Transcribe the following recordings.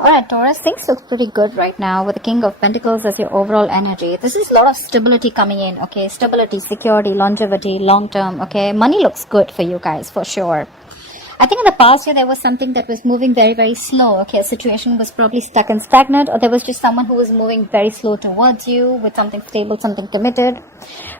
Alright, Taurus, things look pretty good right now with the King of Pentacles as your overall energy. This is a lot of stability coming in, okay? Stability, security, longevity, long term, okay? Money looks good for you guys, for sure. I think in the past year, there was something that was moving very, very slow, okay? A situation was probably stuck and stagnant, or there was just someone who was moving very slow towards you with something stable, something committed.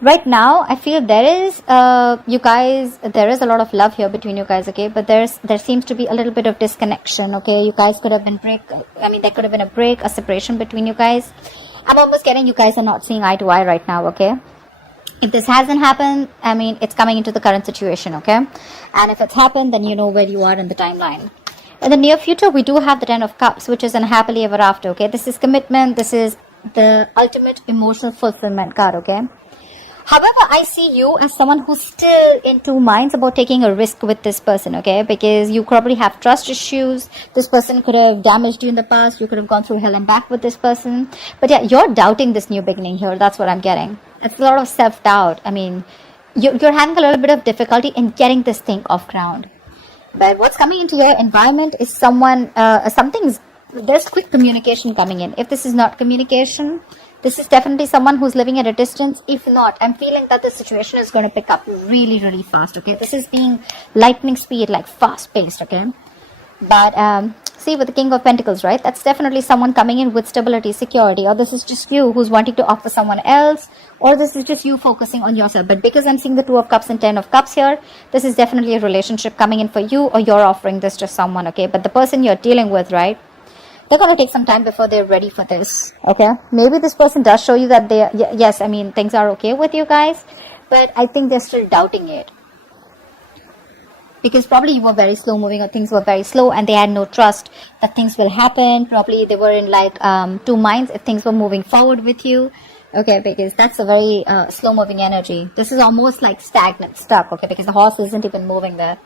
Right now, I feel there is, you guys, there is a lot of love here between you guys, okay? But there seems to be a little bit of disconnection, okay? You guys could have been there could have been a break, a separation between you guys. I'm almost getting you guys are not seeing eye to eye right now, okay? If this hasn't happened, it's coming into the current situation, okay? And if it's happened, then you know where you are in the timeline. In the near future, we do have the Ten of Cups, which is an happily ever after, okay? This is commitment. This is the ultimate emotional fulfillment card, okay? However, I see you as someone who's still in two minds about taking a risk with this person, okay? Because you probably have trust issues. This person could have damaged you in the past. You could have gone through hell and back with this person. But yeah, you're doubting this new beginning here. That's what I'm getting. It's a lot of self-doubt. You're having a little bit of difficulty in getting this thing off ground. But what's coming into your environment is there's quick communication coming in. If this is not communication, this is definitely someone who's living at a distance. If not, I'm feeling that the situation is going to pick up really, really fast, okay? This is being lightning speed, like fast-paced, okay? But see, with the King of Pentacles, right? That's definitely someone coming in with stability, security, or this is just you who's wanting to offer someone else, or this is just you focusing on yourself. But because I'm seeing the Two of Cups and Ten of Cups here, this is definitely a relationship coming in for you, or you're offering this to someone, okay? But the person you're dealing with, right? They're going to take some time before they're ready for this, okay? Maybe this person does show you that things are okay with you guys, but I think they're still doubting it. Because probably you were very slow moving, or things were very slow and they had no trust that things will happen. Probably they were in two minds if things were moving forward with you. Okay, because that's a very slow moving energy. This is almost like stagnant, stuck, okay, because the horse isn't even moving there.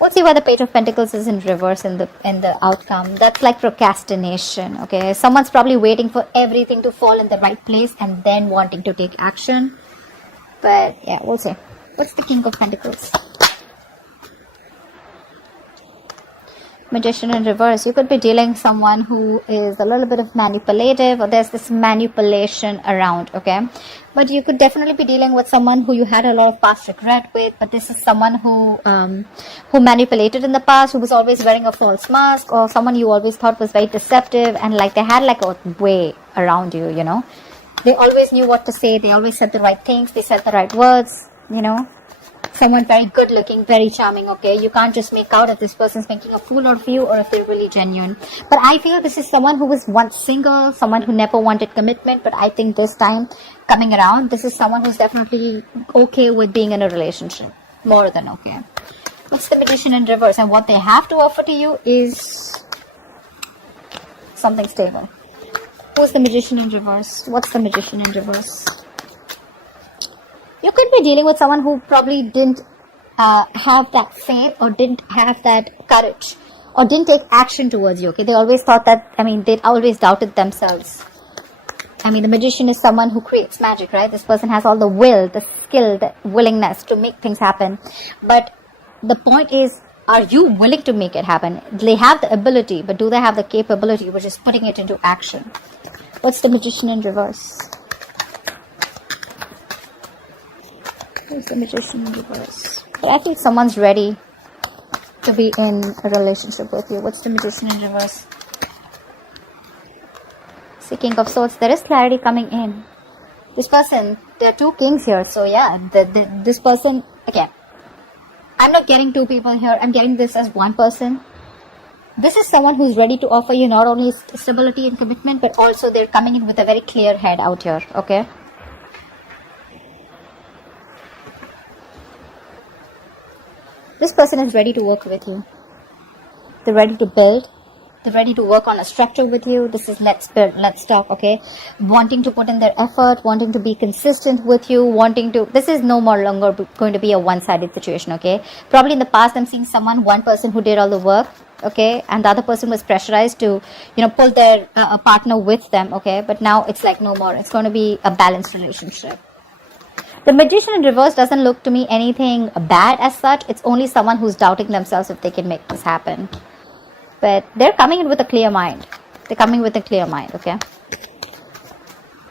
Let's see why the Page of Pentacles is in reverse in the outcome. That's like procrastination, okay? Someone's probably waiting for everything to fall in the right place and then wanting to take action. But yeah, we'll see. What's the King of Pentacles? Magician in reverse. You could be dealing with someone who is a little bit of manipulative, or there's this manipulation around, okay? But you could definitely be dealing with someone who you had a lot of past regret with, but this is someone who manipulated in the past, who was always wearing a false mask, or someone you always thought was very deceptive, and they had a way around you, you know? They always knew what to say, they always said the right things, they said the right words, you know? Someone very good looking, very charming, okay? You can't just make out if this person's making a fool out of you or if they're really genuine. But I feel this is someone who was once single, someone who never wanted commitment, but I think this time coming around, this is someone who's definitely okay with being in a relationship. More than okay. What's the Magician in reverse? And what they have to offer to you is something stable. Who's the Magician in reverse? What's the Magician in reverse? You could be dealing with someone who probably didn't have that faith, or didn't have that courage, or didn't take action towards you, okay? They always thought that, they always doubted themselves. The Magician is someone who creates magic, right? This person has all the will, the skill, the willingness to make things happen. But the point is, are you willing to make it happen? They have the ability, but do they have the capability, which is putting it into action? What's the Magician in reverse? Who's the Magician in reverse? I think someone's ready to be in a relationship with you. What's the Magician in reverse? See, King of Swords. There is clarity coming in. This person, there are two kings here. So yeah, this person, again, I'm not getting two people here. I'm getting this as one person. This is someone who's ready to offer you not only stability and commitment, but also they're coming in with a very clear head out here, okay? This person is ready to work with you. They're ready to build. They're ready to work on a structure with you. This is let's build, let's talk, okay? Wanting to put in their effort, wanting to be consistent with you, this is no more longer going to be a one-sided situation, okay? Probably in the past, I'm seeing one person who did all the work, okay? And the other person was pressurized to, pull their partner with them, okay? But now it's no more. It's going to be a balanced relationship. The Magician in reverse doesn't look to me anything bad as such. It's only someone who's doubting themselves if they can make this happen. but they're coming in with a clear mind. They're coming with a clear mind, okay?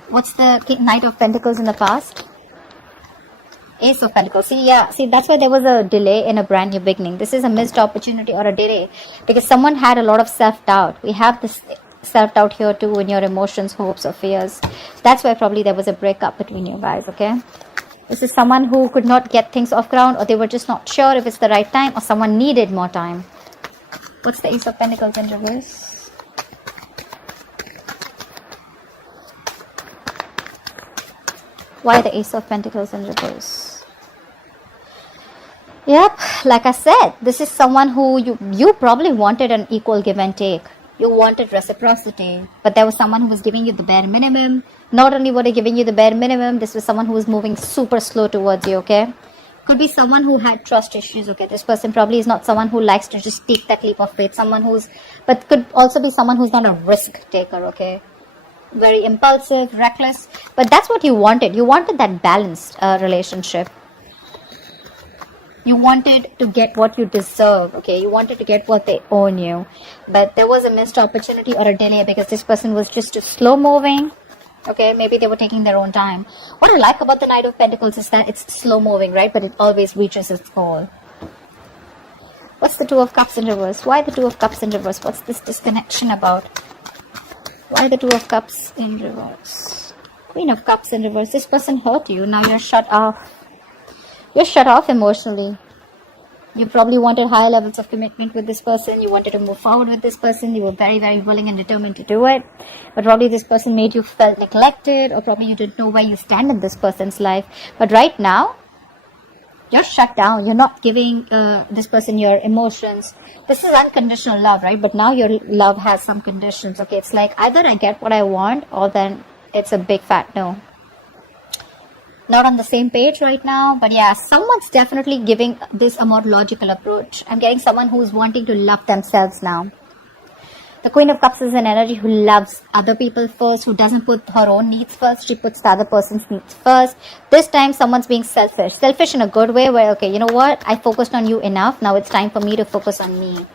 What's the Knight of Pentacles in the past? Ace of Pentacles. See, yeah, see, that's why there was a delay in a brand new beginning. This is a missed opportunity or a delay because someone had a lot of self-doubt. We have this self-doubt here too in your emotions, hopes, or fears. That's why probably there was a breakup between you guys, okay? This is someone who could not get things off ground, or they were just not sure if it's the right time, or someone needed more time. What's the Ace of Pentacles in reverse? Why the Ace of Pentacles in reverse? Yep, like I said, this is someone who you probably wanted an equal give and take. You wanted reciprocity, but there was someone who was giving you the bare minimum. Not only were they giving you the bare minimum, this was someone who was moving super slow towards you, okay? Could be someone who had trust issues, okay? This person probably is not someone who likes to just take that leap of faith. But could also be someone who's not a risk taker, okay? Very impulsive, reckless. But that's what you wanted. You wanted that balanced relationship. You wanted to get what you deserve, okay? You wanted to get what they own you. But there was a missed opportunity or a delay because this person was just too slow moving. Okay, maybe they were taking their own time. What I like about the Knight of Pentacles is that it's slow moving, right? But it always reaches its goal. What's the Two of Cups in reverse? Why the Two of Cups in reverse? What's this disconnection about? Why the Two of Cups in reverse? Queen of Cups in reverse. This person hurt you. Now you're shut off. You're shut off emotionally. You probably wanted higher levels of commitment with this person. You wanted to move forward with this person. You were very, very willing and determined to do it. But probably this person made you feel neglected, or probably you didn't know where you stand in this person's life. But right now, you're shut down. You're not giving this person your emotions. This is unconditional love, right? But now your love has some conditions. Okay, it's like either I get what I want, or then it's a big fat no. Not on the same page right now, but yeah, someone's definitely giving this a more logical approach. I'm getting someone who's wanting to love themselves now. The Queen of Cups is an energy who loves other people first, who doesn't put her own needs first. She puts the other person's needs first. This time, someone's being selfish. Selfish in a good way where, okay, you know what? I focused on you enough. Now it's time for me to focus on me.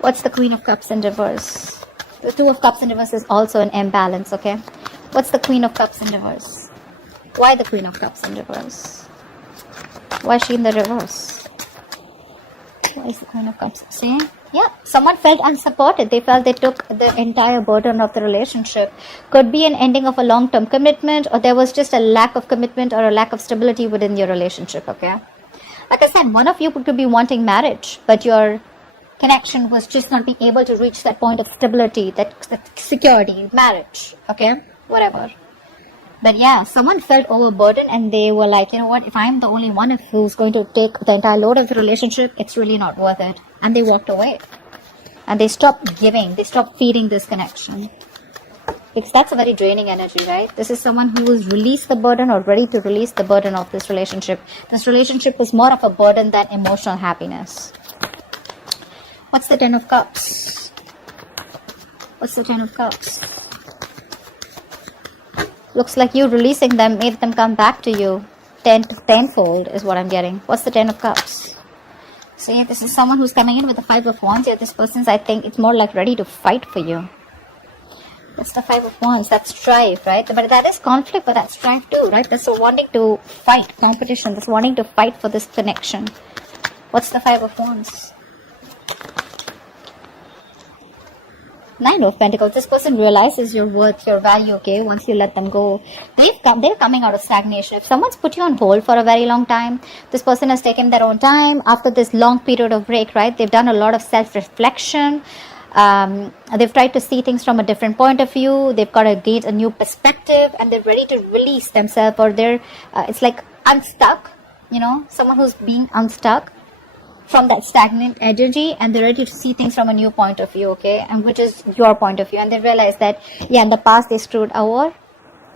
What's the Queen of Cups in reverse? The Two of Cups in reverse is also an imbalance, okay? What's the Queen of Cups in reverse? Why the Queen of Cups in reverse? Why is she in the reverse? Why is the Queen of Cups? See? Yeah, someone felt unsupported. They felt they took the entire burden of the relationship. Could be an ending of a long-term commitment, or there was just a lack of commitment or a lack of stability within your relationship, okay? Like I said, one of you could be wanting marriage, but your connection was just not being able to reach that point of stability, that security, marriage, okay? Whatever. But yeah, someone felt overburdened and they were like, you know what, if I'm the only one who's going to take the entire load of the relationship, it's really not worth it. And they walked away. And they stopped giving. They stopped feeding this connection. Because that's a very draining energy, right? This is someone who has released the burden or ready to release the burden of this relationship. This relationship was more of a burden than emotional happiness. What's the Ten of Cups? What's the Ten of Cups? Looks like you releasing them made them come back to you. Tenfold is what I'm getting. What's the Ten of Cups? See, this is someone who's coming in with the Five of Wands. Yeah, this person's, I think, it's more like ready to fight for you. That's the Five of Wands. That's strife, right? But that is conflict, but that's strife too, right? That's wanting to fight, competition. That's wanting to fight for this connection. What's the Five of Wands? Nine of Pentacles. This person realizes your worth, your value, okay, once you let them go. They're coming out of stagnation. If someone's put you on hold for a very long time, this person has taken their own time after this long period of break, right? They've done a lot of self-reflection. They've tried to see things from a different point of view. They've got to gain a new perspective and they're ready to release themselves, or they're, it's like unstuck, you know, someone who's being unstuck from that stagnant energy, and they're ready to see things from a new point of view, okay, and which is your point of view. And they realize that, yeah, in the past they screwed over,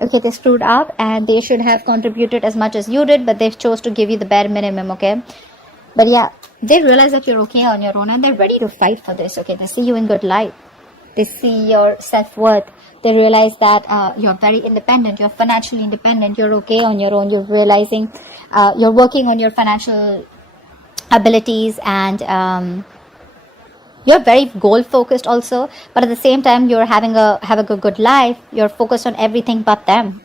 okay, they screwed up and they should have contributed as much as you did, but they chose to give you the bare minimum, okay. But yeah, they realize that you're okay on your own and they're ready to fight for this, okay. They see you in good light. They see your self-worth. They realize that you're very independent, you're financially independent, you're okay on your own. You're realizing you're working on your financial abilities, and You're very goal focused also, but at the same time you're having a good life. You're focused on everything but them.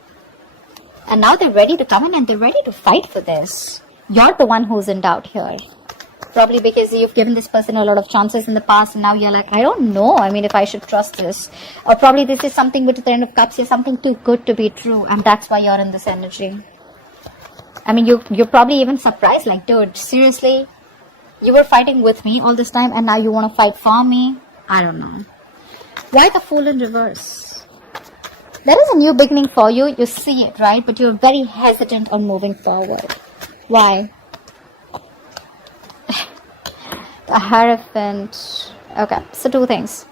And now they're ready to come in and they're ready to fight for this. You're the one who's in doubt here. Probably because you've given this person a lot of chances in the past and now you're like, I don't know, I mean, if I should trust this. Or probably this is something with the Ten of Cups, you're something too good to be true, and that's why you're in this energy. I mean, you're probably even surprised, like, dude, seriously? You were fighting with me all this time and now you want to fight for me? I don't know. Why the Fool in reverse? There is a new beginning for you, you see it, right? But you're very hesitant on moving forward. Why? The Hierophant. Okay, so two things.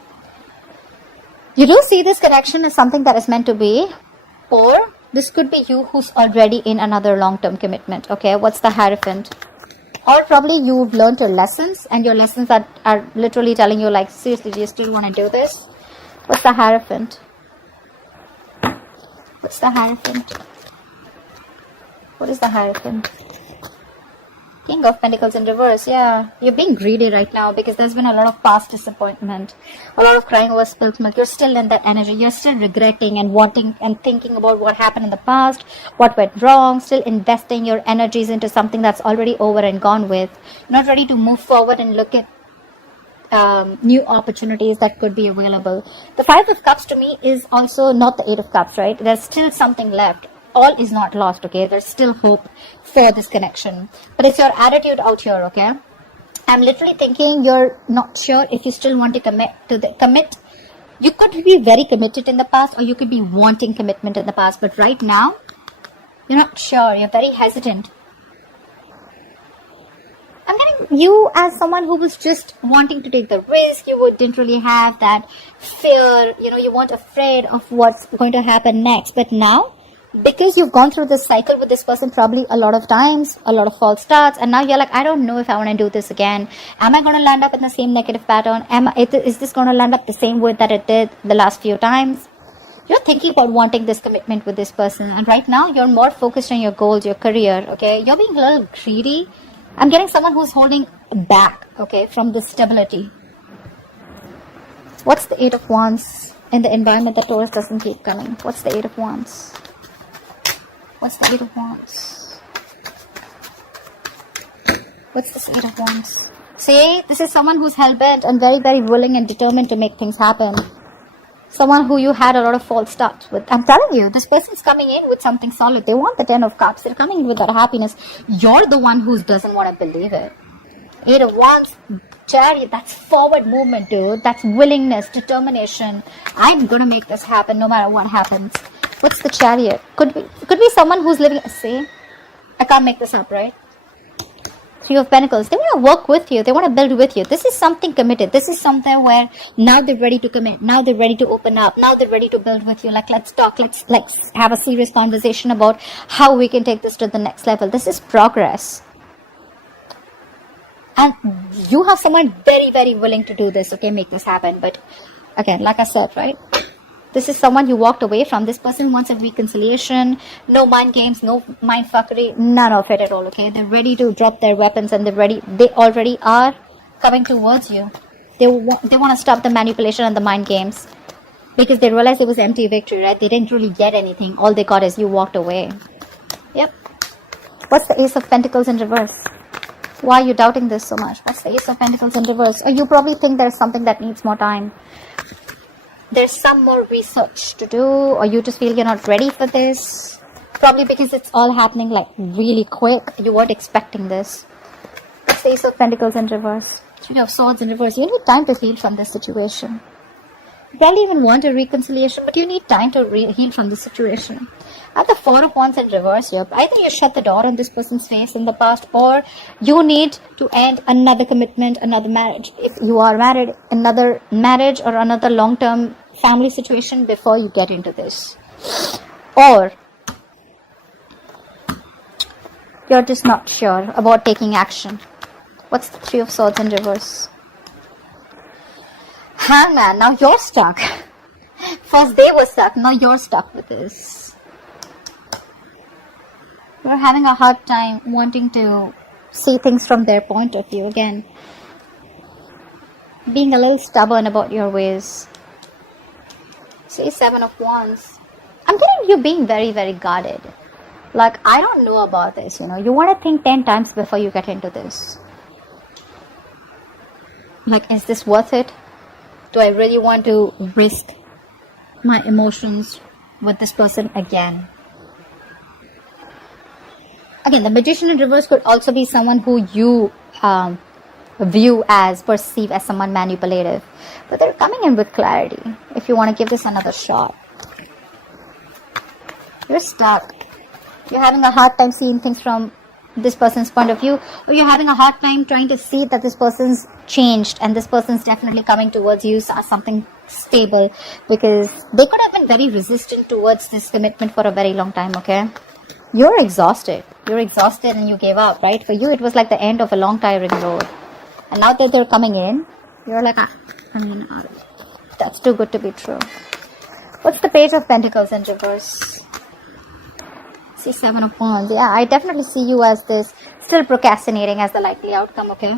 You do see this connection as something that is meant to be, or this could be you who's already in another long-term commitment. Okay, what's the Hierophant? Or probably you've learned your lessons and your lessons are literally telling you, like, seriously, do you still want to do this? What's the Hierophant? What's the Hierophant? What is the Hierophant? King of Pentacles in reverse. Yeah, you're being greedy right now because there's been a lot of past disappointment, a lot of crying over spilt milk. You're still in that energy. You're still regretting and wanting and thinking about what happened in the past, what went wrong, still investing your energies into something that's already over and gone with. Not ready to move forward and look at new opportunities that could be available. The Five of Cups to me is also not the Eight of Cups, right? There's still something left. All is not lost, okay? There's still hope for this connection. But it's your attitude out here, okay? I'm literally thinking you're not sure if you still want to commit. You could be very committed in the past, or you could be wanting commitment in the past. But right now, you're not sure. You're very hesitant. I'm getting you as someone who was just wanting to take the risk. You didn't really have that fear. You know, you weren't afraid of what's going to happen next. But now, because you've gone through this cycle with this person probably a lot of times, a lot of false starts, and now you're like, I don't know if I want to do this again. Am I going to land up in the same negative pattern? Is this going to land up the same way that it did the last few times? You're thinking about wanting this commitment with this person, and right now you're more focused on your goals, your career, okay? You're being a little greedy. I'm getting someone who's holding back, okay, from the stability. What's the Eight of Wands in the environment that Taurus doesn't keep coming? What's the Eight of Wands? What's the Eight of Wands? What's this Eight of Wands? See, this is someone who's hell-bent and very, very willing and determined to make things happen. Someone who you had a lot of false starts with. I'm telling you, this person's coming in with something solid. They want the Ten of Cups. They're coming in with that happiness. You're the one who doesn't want to believe it. Eight of Wands, Chariot, that's forward movement, dude. That's willingness, determination. I'm going to make this happen no matter what happens. What's the Chariot? Could be someone who's living. See, I can't make this up, right? Three of Pentacles. They want to work with you. They want to build with you. This is something committed. This is something where now they're ready to commit. Now they're ready to open up. Now they're ready to build with you. Like, let's talk. Let's have a serious conversation about how we can take this to the next level. This is progress. And you have someone very, very willing to do this. Okay, make this happen. But again, like I said, right? This is someone you walked away from. This person wants a reconciliation. No mind games, no mind fuckery, none of it at all, okay? They're ready to drop their weapons and they already are coming towards you. They want to stop the manipulation and the mind games because they realized it was empty victory, right? They didn't really get anything. All they got is you walked away. Yep. What's the Ace of Pentacles in reverse? Why are you doubting this so much? What's the Ace of Pentacles in reverse? Or you probably think there's something that needs more time. There's some more research to do, or you just feel you're not ready for this. Probably because it's all happening like really quick. You weren't expecting this. Ace of Pentacles in reverse. Three of Swords in reverse. You need time to heal from this situation. You probably even want a reconciliation, but you need time to heal from this situation. At the Four of Wands in reverse here, either you shut the door on this person's face in the past, or you need to end another commitment, another marriage. If you are married, another marriage or another long-term family situation before you get into this. Or you're just not sure about taking action. What's the Three of Swords in reverse? Hangman, now you're stuck. First they were stuck, now you're stuck with this. You're having a hard time wanting to see things from their point of view again. being a little stubborn about your ways. See, 7 of Wands. I'm getting you being very, very guarded. Like, I don't know about this, you know. You want to think 10 times before you get into this. Like, is this worth it? Do I really want to risk my emotions with this person again? Again, the Magician in reverse could also be someone who you perceive as someone manipulative. But they're coming in with clarity. If you want to give this another shot. You're stuck. You're having a hard time seeing things from this person's point of view. Or you're having a hard time trying to see that this person's changed. And this person's definitely coming towards you as something stable. Because they could have been very resistant towards this commitment for a very long time, okay? You're exhausted. You're exhausted and you gave up, right? For you, it was like the end of a long, tiring road. And now that they're coming in, you're like, that's too good to be true. What's the Page of Pentacles in reverse? See, 7 of Wands. Yeah, I definitely see you as this, still procrastinating as the likely outcome, okay?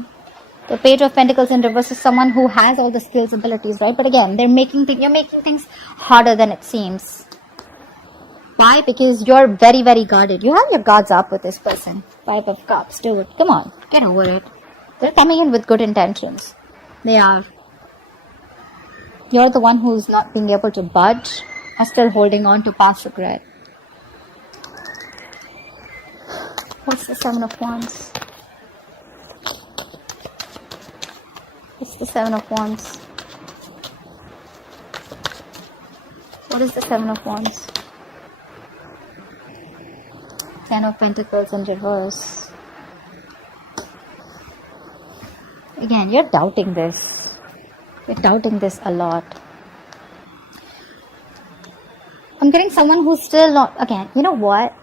The Page of Pentacles in reverse is someone who has all the skills, abilities, right? But again, you're making things harder than it seems. Why? Because you're very, very guarded. You have your guards up with this person. 5 of Cups, dude. Come on, get over it. They're coming in with good intentions. They are. You're the one who's not being able to budge or still holding on to past regret. What's the 7 of Wands? What's the 7 of Wands? What is the 7 of Wands? 10 of Pentacles in reverse. Again, you're doubting this. You're doubting this a lot. I'm getting someone who's still not... Again, you know what?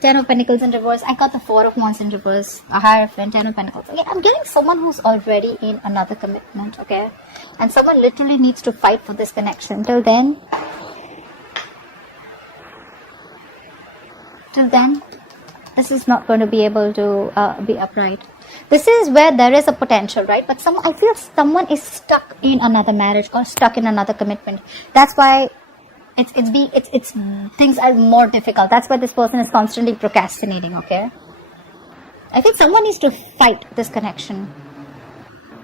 10 of Pentacles in reverse. I got the 4 of Wands in reverse. A Hierophant, 10 of Pentacles. Again, I'm getting someone who's already in another commitment, okay? And someone literally needs to fight for this connection. Till then, this is not going to be able to be upright. This is where there is a potential, right? But I feel someone is stuck in another marriage or stuck in another commitment. That's why things are more difficult. That's why this person is constantly procrastinating, okay? I think someone needs to fight this connection.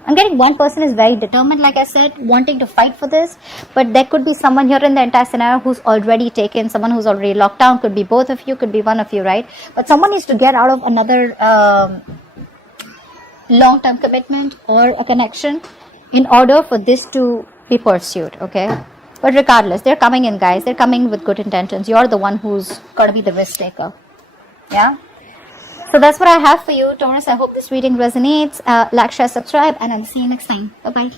I'm getting one person is very determined, like I said, wanting to fight for this. But there could be someone here in the entire scenario who's already taken, someone who's already locked down. Could be both of you, could be one of you, right? But someone needs to get out of another long-term commitment or a connection in order for this to be pursued, okay? But regardless, they're coming in, guys. They're coming with good intentions. You're the one who's got to be the risk taker. Yeah? So that's what I have for you, Taurus. I hope this reading resonates. Like, share, subscribe, and I'll see you next time. Bye-bye.